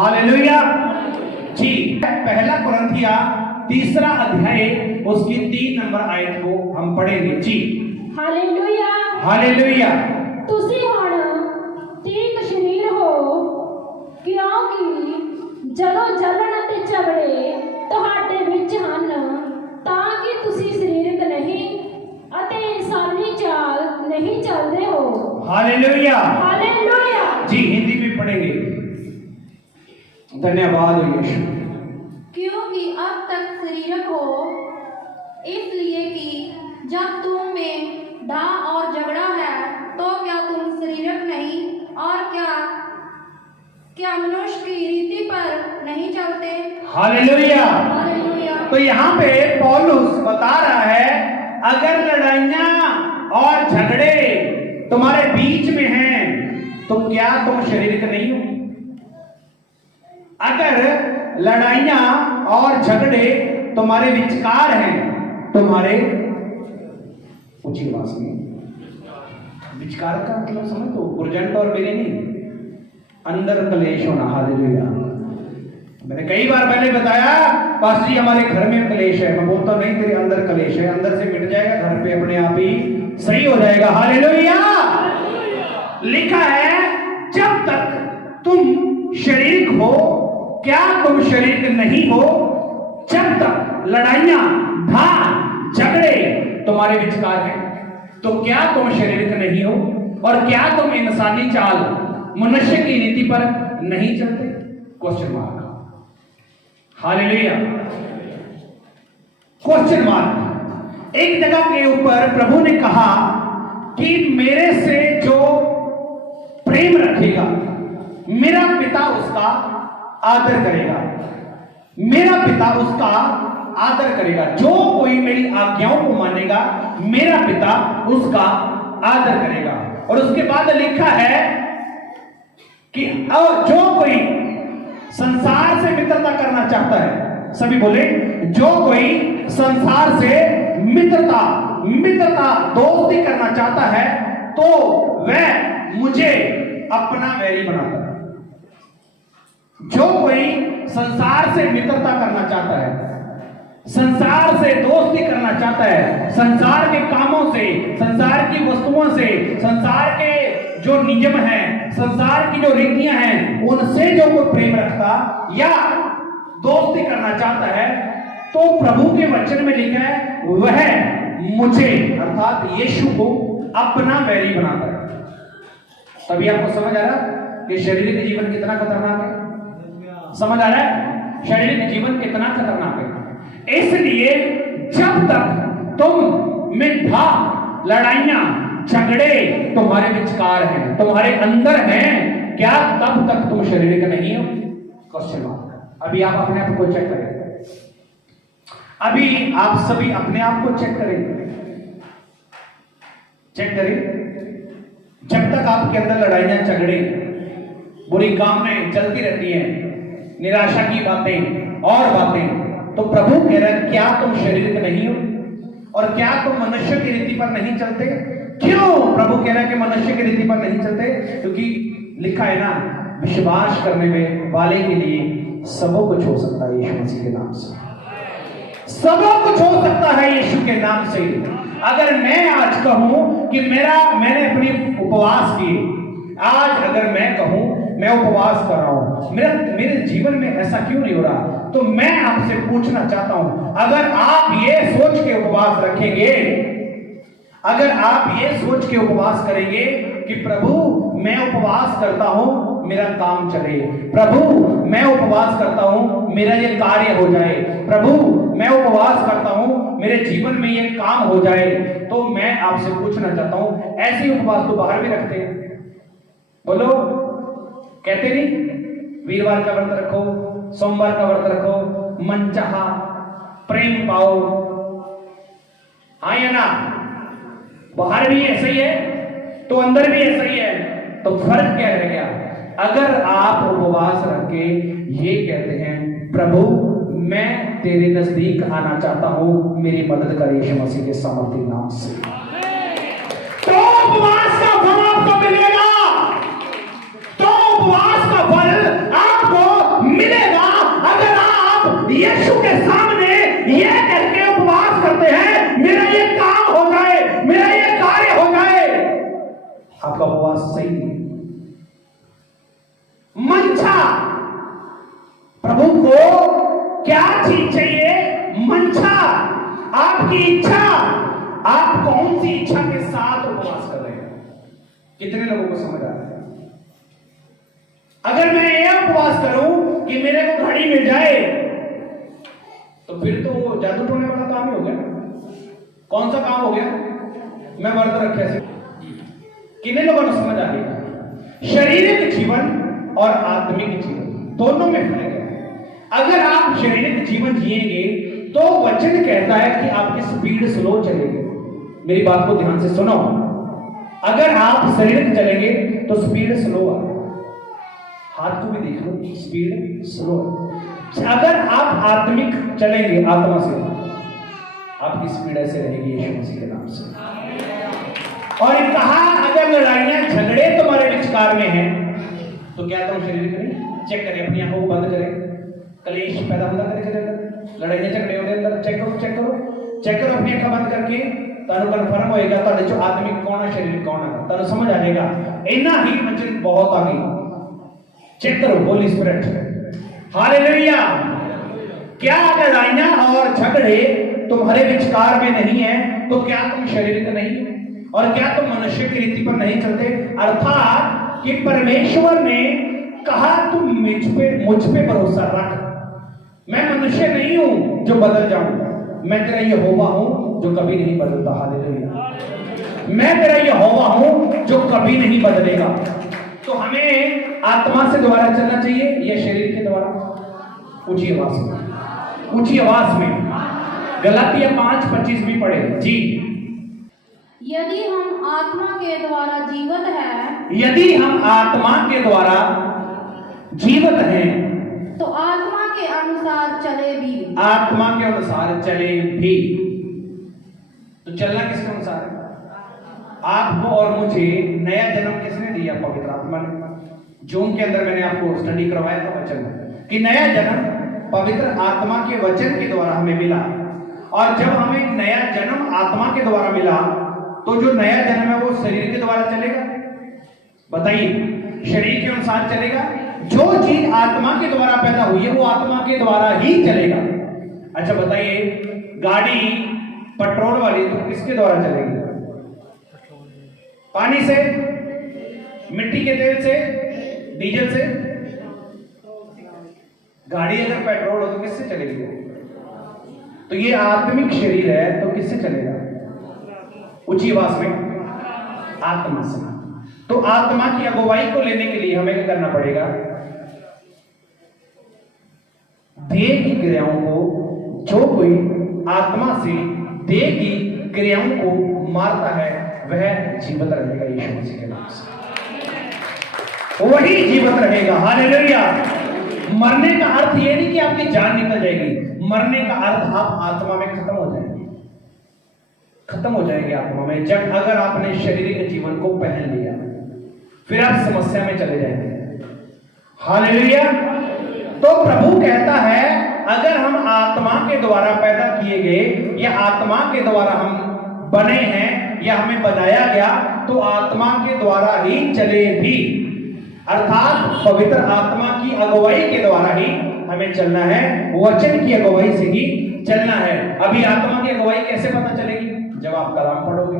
Hallelujah जी। पहला कुरिन्थिया 3 अध्याय उसकी 3 नंबर आयत को हम पढ़ेंगे जी। Hallelujah hallelujah. ਤੁਸੀਂ ਹੁਣ ਠੀਕ ਸ਼ਰੀਰ ਹੋ, ਕਿਉਂਕਿ ਜਦੋਂ ਜਲਨ ਅਤੇ ਝਗੜੇ ਤੁਹਾਡੇ ਵਿੱਚ ਹਨ ਤਾਂ ਕਿ ਤੁਸੀਂ ਸਰੀਰਕ ਨਹੀਂ ਅਤੇ ਇਨਸਾਨੀ ਚਾਲ नहीं चलते हो। हालेलुया हालेलुया जी। हिंदी में पढ़ेंगे। धन्यवाद यीशु। क्योंकि अब तक शरीरक हो, इसलिए कि जब तुम में धा और झगड़ा है तो क्या तुम शरीरक नहीं और क्या मनुष्य की रीति पर नहीं चलते। हालेलुया। हालेलुया। तो यहाँ पे पौलुस बता रहा है, अगर लड़ाइयां और झगड़े तुम्हारे बीच में हैं तो क्या तुम शरीर के नहीं हो। अगर लड़ाइयां और झगड़े तुम्हारे विचकार हैं, तुम्हारे ऊंची आवाज में विचकार का मतलब समझ तो उर्जेंट और मेरे नहीं, अंदर कलेश होना। हालेलुया। मैंने कई बार पहले बताया, पास्टर जी हमारे घर में कलेश है। मैं बोलता नहीं, तेरे अंदर कलेश है, अंदर से मिट जाएगा, घर पे अपने आप ही सही हो जाएगा। हालेलुया। लिखा है, जब तक तुम शरीर हो, क्या तुम शरीर नहीं हो, जब तक लड़ाइयां धार झगड़े तुम्हारे विचकार हैं तो क्या तुम शरीर नहीं हो और क्या तुम इंसानी चाल मनुष्य की रीति पर नहीं चलते। Question mark. Hallelujah. Question mark. एक जगह के ऊपर प्रभु ने कहा कि मेरे से जो प्रेम रखेगा मेरा पिता उसका आदर करेगा, मेरा पिता उसका आदर करेगा। जो कोई मेरी आज्ञाओं को मानेगा मेरा पिता उसका आदर करेगा। और उसके बाद लिखा है कि जो कोई संसार से मित्रता करना चाहता है, सभी बोले, जो कोई संसार से मित्रता दोस्ती करना चाहता है तो वह मुझे अपना वैरी बनाता है। जो कोई संसार से मित्रता करना चाहता है, संसार से दोस्ती करना चाहता है, संसार के कामों से, संसार की वस्तुओं से, संसार के जो नियम हैं, संसार की जो रीतियां हैं, उनसे जो कोई प्रेम रखता या दोस्ती करना चाहता है तो प्रभु के वचन में लिखा है वह मुझे अर्थात यीशु को अपना वैरी बनाता है। तभी आपको समझ आ रहा कि शारीरिक जीवन कितना खतरनाक है। समझ आ रहा है शारीरिक जीवन कितना खतरनाक है। इसलिए जब तक तुम में धा लड़ाइयां झगड़े तुम्हारे विचकार हैं, तुम्हारे अंदर हैं, क्या तब तक तुम शारीरिक नहीं हो। Question mark. अभी आप अपने आप को चेक करें, अभी आप सभी अपने आप को चेक करें, चेक करें। जब तक आपके अंदर लड़ाइयां झगड़े बुरी कामनें चलती रहती हैं, निराशा की बातें और बातें, तो प्रभु कह रहा है क्या तुम शरीर के नहीं हो और क्या तुम मनुष्य की रीति पर नहीं चलते। क्यों प्रभु कह रहा है कि मनुष्य की रीति पर नहीं चलते? क्योंकि लिखा है ना, विश्वास करने में वाले के लिए सब कुछ हो सकता है यीशु मसीह के नाम से। सब कुछ हो सकता है यीशु के नाम से। अगर मैं आज कहूं कि मैंने अपनी उपवास किए, आज अगर मैं कहूं मैं उपवास कर रहा हूं, मेरे जीवन में ऐसा क्यों नहीं हो रहा, तो मैं आपसे पूछना चाहता हूं, अगर आप ये सोच के उपवास रखेंगे, अगर आप ये सोच के उपवास करेंगे कि प्रभु मैं उपवास करता हूं मेरा काम चले, प्रभु मैं उपवास करता हूं मेरा ये कार्य हो जाए, प्रभु मैं उपवास करता हूं मेरे जीवन में ये काम हो जाए, तो मैं आपसे पूछना चाहता हूं, ऐसे उपवास तो बाहर भी रखते हैं। बोलो, कहते नहीं वीरवार का व्रत रखो, सोमवार का व्रत रखो, मनचाहा प्रेम पाओ, हाँ या ना। बाहर भी ऐसा ही है तो अंदर भी ऐसा ही है, तो फर्क क्या रह गया? अगर आप उपवास रख के ये कहते हैं प्रभु मैं तेरे नजदीक आना चाहता हूं, मेरी मदद कर यीशु मसीह के सामर्थ्य नाम से, तो उपवास का फल आपको मिलेगा, तो उपवास का फल आपको यीशु के सामने यह करके उपवास करते हैं, मेरा ये काम हो जाए, मेरा ये कार्य हो जाए। आपका उपवास सही है। मंशा, प्रभु को क्या चीज चाहिए? मंशा, आपकी इच्छा। आप कौन सी इच्छा के साथ उपवास कर रहे हैं? कितने लोगों को समझ आ रहा है? अगर मैं यह उपवास करूं कि मेरे को घड़ी मिल जाए, तो फिर तो जादू टोने वाला काम ही हो गया। कौन सा काम हो गया? मैं व्रत रखे से। कितने लोगों को समझ आ गया? शारीरिक जीवन और आत्मिक जीवन दोनों में फर्क है। अगर आप शारीरिक जीवन जिएंगे तो वचन कहता है कि आपकी स्पीड स्लो चलेगी। मेरी बात को ध्यान से सुनो। अगर आप शारीरिक चलेंगे तो स्पीड स्लो है। हाथ को भी देख लो, स्पीड स्लो है। अगर आप आत्मिक चलेंगे, आत्मा से, आपकी स्पीड ऐसे रहेगी यीशु मसीह के नाम से। और कहा अगर लड़ाइयां झगड़े तुम्हारे विचार में हैं तो क्या तुम शरीर करें? चेक करें, अपनी आंखों को बंद करें। कलेश पैदा होता है, लड़ाइयां झगड़े होने अंदर चेक करो, चेक करो, चेक करो अपनी आंखें बंद करके। तानु कन्फर्म होएगा ताने जो आत्मिक कौन है, शरीर कौन है, तानु समझ आ जाएगा। इतना ही वचन बहुत आगे। चेक करो होली स्पिरिट। हालेलुया। क्या लड़ाइयां और झगड़े तुम्हारे विचार में नहीं है तो क्या तुम शरीर का नहीं? और क्या तुम मनुष्य की रीति पर नहीं चलते? अर्थात कि परमेश्वर ने कहा तुम मुझ पे भरोसा रख। मैं मनुष्य नहीं हूं जो बदल जाऊं, मैं तेरा यहोवा हूं जो कभी नहीं बदलता। हालेलुया। मैं तेरा यहोवा हूं जो कभी नहीं बदलेगा। तो हमें आत्मा से द्वारा चलना चाहिए या शरीर के द्वारा? ऊंची आवाज में, ऊंची आवाज में। गलातिया 5:25 भी पढ़े जी। यदि हम आत्मा के द्वारा जीवित हैं, यदि हम आत्मा के द्वारा जीवित हैं तो आत्मा के अनुसार चले भी। आत्मा के अनुसार चले भी। तो चलना किसके अनुसार है? आपको और मुझे नया जन्म किसने दिया? पवित्र आत्मा ने। जून के अंदर मैंने आपको स्टडी करवाया था वचन कि नया जन्म पवित्र आत्मा के वचन के द्वारा हमें मिला। और जब हमें नया जन्म आत्मा के द्वारा मिला तो जो नया जन्म है वो शरीर के द्वारा चलेगा? बताइए, शरीर के अनुसार चलेगा? जो चीज आत्मा के द्वारा पैदा हुई है वो आत्मा के द्वारा ही चलेगा। अच्छा बताइए, गाड़ी पेट्रोल वाली तो किसके द्वारा चलेगी? पानी से, मिट्टी के तेल से, डीजल से? गाड़ी अगर पेट्रोल हो तो किससे चलेगी? तो ये आत्मिक शरीर है तो किससे चलेगा? ऊंची आवाज में, आत्मा से। तो आत्मा की अगुवाई को लेने के लिए हमें क्या करना पड़ेगा? देह की क्रियाओं को, जो कोई आत्मा से देह की क्रियाओं को मारता है वह जीवित रहेगा यीशु मसीह के नाम से। वही जीवित रहेगा। हालेलुया। मरने का अर्थ यह नहीं कि आपकी जान निकल जाएगी। मरने का अर्थ आप आत्मा में खत्म हो जाएंगे, खत्म हो जाएंगे आत्मा में। जब अगर आपने शारीरिक जीवन को पहन लिया फिर आप समस्या में चले जाएंगे। हालेलुया। तो प्रभु कहता है अगर हम आत्मा के द्वारा पैदा किए गए या आत्मा के द्वारा हम बने हैं या हमें बनाया गया तो आत्मा के द्वारा ही चले भी। अर्थात पवित्र आत्मा की अगुवाई के द्वारा ही हमें चलना है, वचन की अगुवाई से ही चलना है। अभी आत्मा की अगुवाई कैसे पता चलेगी? जब आप कलाम पढ़ोगे,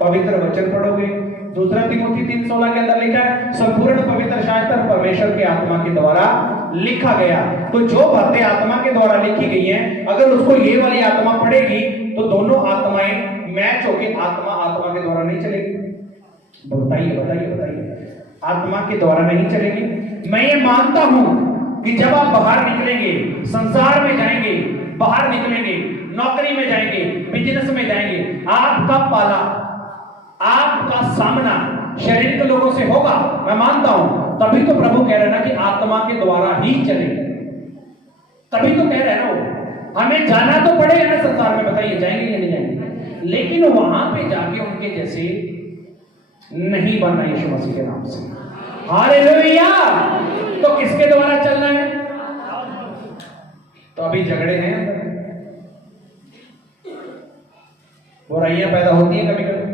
पवित्र वचन पढ़ोगे। दूसरा तिमोथी 3:16 के अंदर लिखा है संपूर्ण पवित्र शास्त्र परमेश्वर की आत्मा के द्वारा लिखा गया। तो जो बातें आत्मा के द्वारा लिखी गई हैं, अगर उसको ये वाली आत्मा पढ़ेगी तो दोनों आत्माएं मैच होकर आत्मा के द्वारा नहीं चलेगी। बताइए बताइए बताइए, आत्मा के द्वारा नहीं चलेगी। मैं ये मानता हूं कि जब आप बाहर निकलेंगे, संसार में जाएंगे, बाहर निकलेंगे, नौकरी में जाएंगे, बिजनेस में जाएंगे, आपका पाला, आपका सामना शरीर के लोगों से होगा, मैं मानता हूं। तभी तो प्रभु कह रहे ना कि आत्मा के द्वारा ही चले। तभी तो कह रहे ना वो, हमें जाना तो पड़ेगा ना संसार में। बताइए जाएंगे या नहीं जाएंगे? लेकिन वहां पे जाके उनके जैसे नहीं बनना यीशु मसीह के नाम से। हालेलुया। तो किसके द्वारा चलना है? तो अभी झगड़े हैं अंदर, बुराइयां पैदा होती हैं कभी कभी,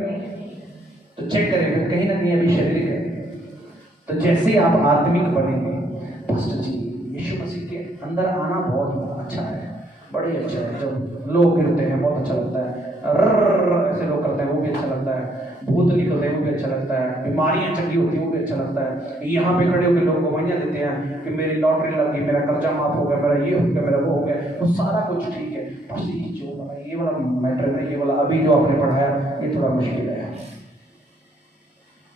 तो चेक करें फिर कहीं ना कहीं अभी शारीरिक है। तो जैसे ही आप आत्मिक बनेंगे, पास्टर जी यीशु मसीह के अंदर आना बहुत अच्छा है, बड़े अच्छे है। जब लोग गिरते हैं बहुत अच्छा लगता है, ऐसे लोग करते हैं वो भी अच्छा लगता है, भूत निकलते हैं वो भी अच्छा लगता है, बीमारियां चंगी होती हैं वो भी अच्छा लगता है। यहाँ पे खड़े होकर लोग गवाहियां देते हैं कि मेरी लॉटरी लग गई, मेरा कर्जा माफ हो गया, मेरा ये हो गया, मेरा वो हो गया, तो सारा कुछ ठीक है। बस ये वाला मैटर नहीं, ये वाला अभी जो आपने पढ़ाया ये थोड़ा मुश्किल है।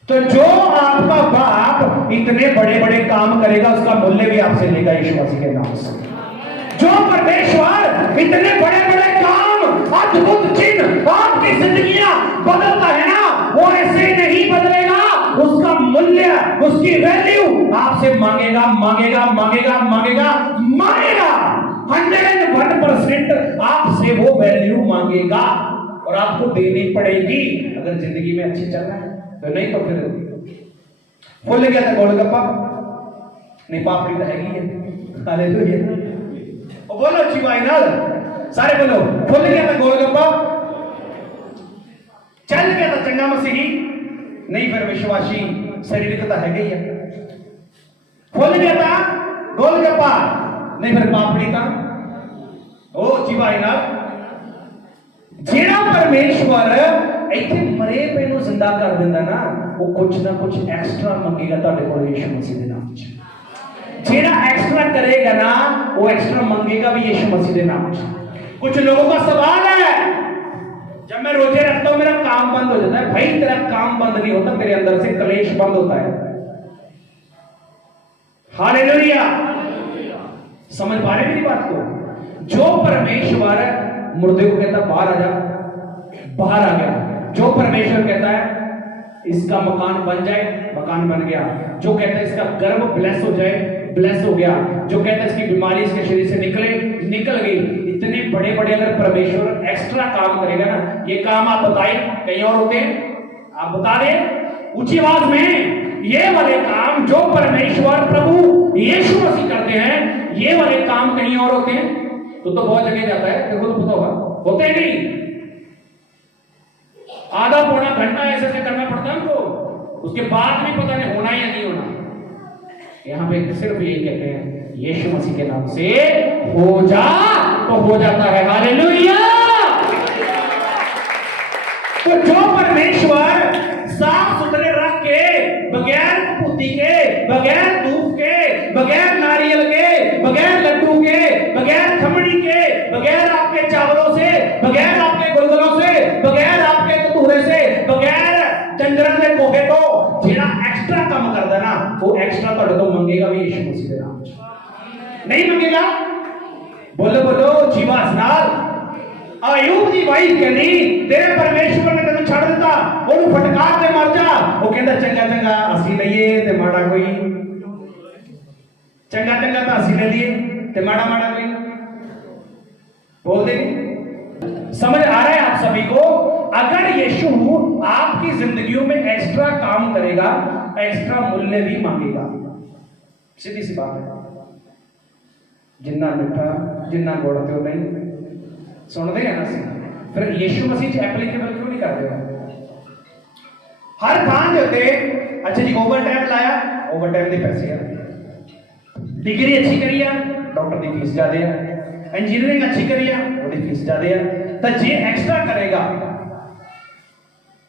तो जो आपका बाप इतने बड़े बड़े काम करेगा उसका मूल्य भी आपसे लेगा यीशु मसीह के नाम से। जो परमेश्वर इतने बड़े बड़े काम, अद्भुत चिन्ह आपकी जिंदगियां बदलता है ना, वो ऐसे नहीं बदलेगा। उसका मूल्य, उसकी वैल्यू आपसे मांगेगा मांगेगा मांगेगा मांगेगा मांगेगा। 101% आपसे वो वैल्यू मांगेगा और आपको देनी पड़ेगी अगर जिंदगी में अच्छी चलना है। तो नहीं तो फिर फुल गया था गोलगप्पा, नहीं पापड़ी तो हैगी है। हालेलुया, बोलो अच्छी भाई नाल सारे बोलो, फुल गया था गोलगप्पा, चल गया था चंगा मसीही, नहीं फिर विश्वासी शारीरिकता है गई है। फुल गया था गोलगप्पा, नहीं फिर पापड़ी का ओ जी भाई नाल। जेड़ा परमेश्वर इतने मरे पे नु जिंदा कर देंदा ना, वो कुछ ना कुछ एक्स्ट्रा मंगेगा ਤੁਹਾਡੇ ਕੋਲ यीशु मसीह ਦੇ नाम ਚ। जेड़ा एक्स्ट्रा करेगा ना वो एक्स्ट्रा मंगेगा भी यीशु मसीह के नाम से। कुछ लोगों का सवाल है, जब मैं रोजे रखता हूं मेरा काम बंद हो जाता है। भाई तेरा काम बंद नहीं होता, तेरे अंदर से कलेश बंद होता है। हालेलुया, समझ पा रहे मेरी बात को? जो परमेश्वर मुर्दे को कहता बाहर आ जा, बाहर आ गया। जो परमेश्वर कहता है इसका मकान बन जाए, मकान बन गया। जो कहता है इसका गर्भ ब्लेस हो जाए, ब्लेस हो गया। जो कहता है इसकी बीमारी इसके शरीर से निकले, निकल गई। इतने बड़े बड़े अगर परमेश्वर एक्स्ट्रा काम करेगा ना, ये काम आप बताएं कहीं और होते हैं? आप बता दें ऊंची आवाज में, ये वाले काम जो परमेश्वर प्रभु यीशु मसीह करते हैं, ये वाले काम कहीं और होते हैं? तो बहुत जगह जाता है, देखो तो पता होगा, होते नहीं। आधा पौना घंटा ऐसे करना पड़ता है उनको, उसके बाद भी पता नहीं होना या नहीं होना। यहां पे सिर्फ यही कहते हैं यीशु मसीह के नाम से हो जा तो हो जाता है। हालेलुया। तो जो परमेश्वर साफ सुथरे रख के, बगैर पुती के, बगैर धूप के, बगैर नारियल के, बगैर लड्डू के, बगैर खमड़ी के, बगैर आपके चावलों से, बगैर आपके गुलगुलों से, बगैर आपके कतूरे से, बगैर डंगरां दे कोहे तो जेड़ा एक्स्ट्रा काम करदा ना, वो एक्स्ट्रा ਤੁਹਾਡੇ ਤੋਂ ਮੰਗੇਗਾ भी यीशु मसीह ਦੇ नाम ਚ। नहीं मंगेगा? बोलो बोलो जीवास नाल। आयूब दी वाइफ कहनी तेरे परमेश्वर ने तेन छड़ दिता, ओनू फटकार ते मर जा। वो कहंदा चंगा चंगा ਅਸੀਂ ਲਈਏ ਤੇ ਮਾੜਾ कोई, चंगा चंगा तो ਅਸੀਂ ले लिए ते माड़ा माड़ा कोई। बोल दे, समझ आ रहा है आप सभी को? अगर यीशु आपकी जिंदगियों में एक्स्ट्रा काम करेगा, एक्स्ट्रा मूल्य भी मांगेगा। सीधी सी बात है। जिन्ना मिठा जिन्ना गुड़ ते नहीं सुनते हैं ना, फिर यीशु मसीह एप्लीकेबल क्यों नहीं करते हो? हर थान दे उत्ते अच्छा जी ओवर टाइम लाया, ओवर टाइम के पैसे है। डिग्री अच्छी करी है, डॉक्टर की फीस ज्यादा है। इंजीनियरिंग अच्छी करी है, उसकी फीस ज्यादा है। तो जे एक्स्ट्रा करेगा,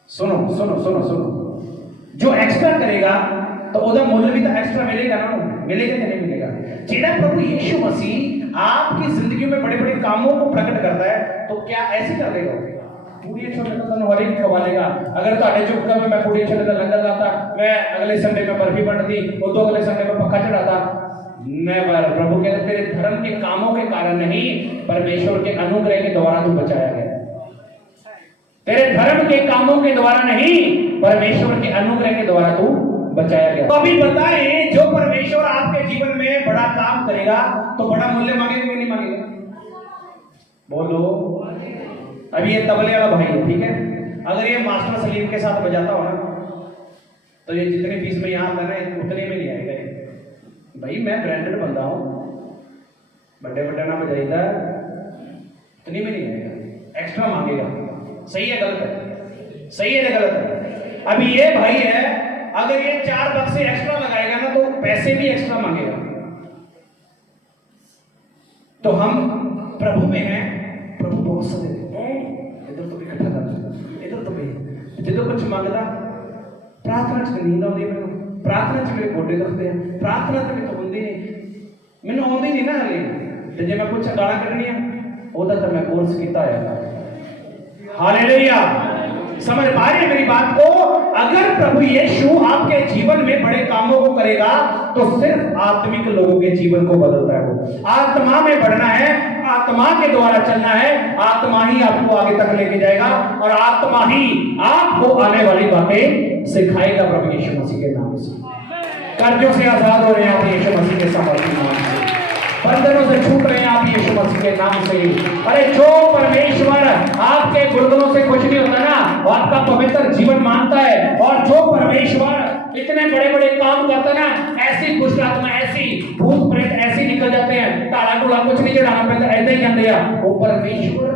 सुनो सुनो सुनो सुनो, जो एक्स्ट्रा करेगा तो उसका मूल्य भी तो एक्स्ट्रा मिलेगा ना, मिलेगा या नहीं मिलेगा? जेड़ा प्रभु यीशु मसीह आपकी जिंदगी में बड़े बड़े कामों को प्रकट करता है, तो क्या ऐसे कर देगा? पूरी छोटे तो हर एक खवा लेगा। अगर ਤੁਹਾਡੇ चुपका में मैं पूरी छोटे का लंगर लाता, मैं अगले संडे में बर्फी बंटती और दो अगले संडे में पक्का चढ़ाता, नेवर। प्रभु कहते तेरे धर्म के कामों के कारण नहीं, परमेश्वर के अनुग्रह के द्वारा तू बचाया गया। तेरे धर्म के कामों के द्वारा नहीं, परमेश्वर के अनुग्रह के द्वारा तू बचाया गया। तो अभी बताएं, जो परमेश्वर आपके जीवन में बड़ा काम करेगा तो बड़ा मूल्य मांगेगा कि नहीं मांगेगा? बोलो। अभी ये तबले वाला भाई है, ठीक है, अगर ये मास्टर सलीम के साथ बजाता हो ना, तो ये जितनी फीस में यहाँ आता है ना, उतने में नहीं आएगा। भाई मैं ब्रांडेड बंदा हूं, बड़े बड़े ना बजाइदा, इतनी में नहीं आएगा, एक्स्ट्रा मांगेगा। सही है गलत है? सही है या गलत है? अभी ये भाई है, अगर ये 4 बक्से एक्स्ट्रा लगाएगा ना तो पैसे भी एक्स्ट्रा मांगेगा। तो हम प्रभु में हैं, प्रभु बहुत सारे इधर तो इकट्ठा कर, इधर तो भी जो कुछ मांगता प्रार्थना च नींद आती है, मैं प्रार्थना च मेरे गोडे दुखते हैं, प्रार्थना तो मैं तो होंदी नहीं, मैंने आती नहीं ना हले। तो जे मैं कुछ गाना कढ़निया ओदा तो मैं कोर्स किया है। हालेलुया, समझ पा रहे हैं मेरी बात को? अगर प्रभु यीशु आपके जीवन में बड़े कामों को करेगा तो सिर्फ आत्मिक लोगों के जीवन को बदलता है। वो आत्मा में बढ़ना है, आत्मा के द्वारा चलना है, आत्मा ही आपको आगे तक लेके जाएगा और आत्मा ही आपको आने वाली बातें सिखाएगा। प्रभु यीशु मसीह के नाम से कर्जों से आजाद हो रहे हैं आप यीशु मसीह के सामर्थ्य नाम से, बंधनों से छूट रहे हैं आप यीशु मसीह के नाम से। अरे जो परमेश्वर आपके गुर्दों से कुछ नहीं होता ना, वो आपका पवित्र जीवन मानता है। और जो परमेश्वर इतने बड़े बड़े काम करता है ना, ऐसी दुष्ट आत्मा, ऐसी भूत प्रेत ऐसे निकल जाते हैं, ताला टूला कुछ नहीं चढ़ाना पड़ता, ऐसे ही कहते हैं वो परमेश्वर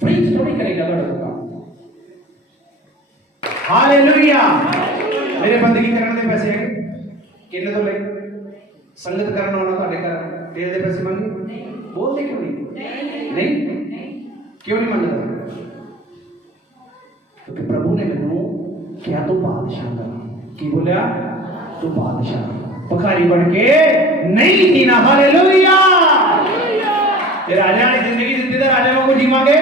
फ्री थोड़ी करेगा बड़ा काम। हालेलुया, मेरे बंदगी करने के पैसे हैं किन्ने तो ले संगत करना होना ਤੁਹਾਡੇ ਘਰ तेल ਦੇ पैसे ਮੰਗੇ बोलते क्यों नहीं? क्यों नहीं ਮੰਗਦਾ? क्योंकि प्रभु ने मैनू क्या तो बादशाह करना, की बोलिया तो बादशाह भिखारी बन के नहीं जीना। हालेलुया, ये राजा ने जिंदगी जिंदगी तो राजा वांगू जीवांगे।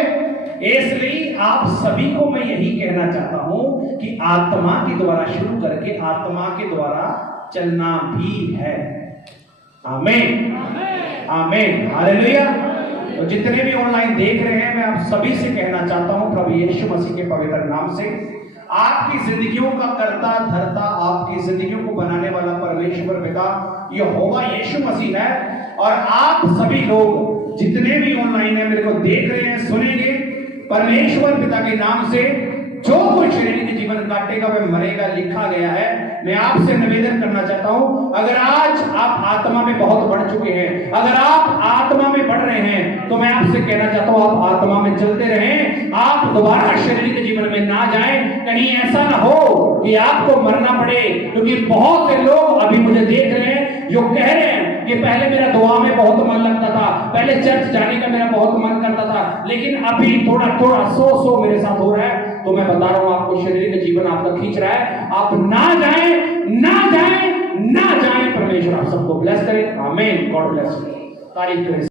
इसलिए आप सभी को मैं यही कहना चाहता हूं कि आत्मा के द्वारा शुरू करके आत्मा के द्वारा चलना भी है। आमीन, आमीन, हालेलुया। तो जितने भी ऑनलाइन देख रहे हैं, मैं आप सभी से कहना चाहता हूं प्रभु यीशु मसीह के पवित्र नाम से, आपकी जिंदगियों का करता धरता, आपकी जिंदगियों को बनाने वाला परमेश्वर पिता यहोवा यीशु मसीह है। और आप सभी लोग जितने भी ऑनलाइन है मेरे को देख रहे हैं, सुनेंगे, परमेश्वर पिता के नाम से जो कोई शरीर के जीवन काटेगा वह मरेगा, लिखा गया है। मैं आपसे निवेदन करना चाहता हूं, अगर आज आप आत्मा में बहुत बढ़ चुके हैं, अगर आप आत्मा में बढ़ रहे हैं, तो मैं आपसे कहना चाहता हूं आप आत्मा में चलते रहें, आप दोबारा शरीर के जीवन में ना जाएं। कहीं ऐसा ना हो कि आपको मरना पड़े, क्योंकि बहुत से लोग अभी मुझे देख रहे हैं जो कह रहे हैं कि पहले मेरा दुआ में बहुत मन लगता था, पहले चर्च जाने का मेरा बहुत मन करता था, लेकिन अभी थोड़ा थोड़ा सो मेरे साथ हो रहा है। तो मैं बता रहा हूं आपको शरीर का जीवन आपका खींच रहा है, आप ना जाएं, ना जाएं, ना जाएं। परमेश्वर आप सबको ब्लेस करे। आमीन, गॉड ब्लेस यू। तारीफ करें।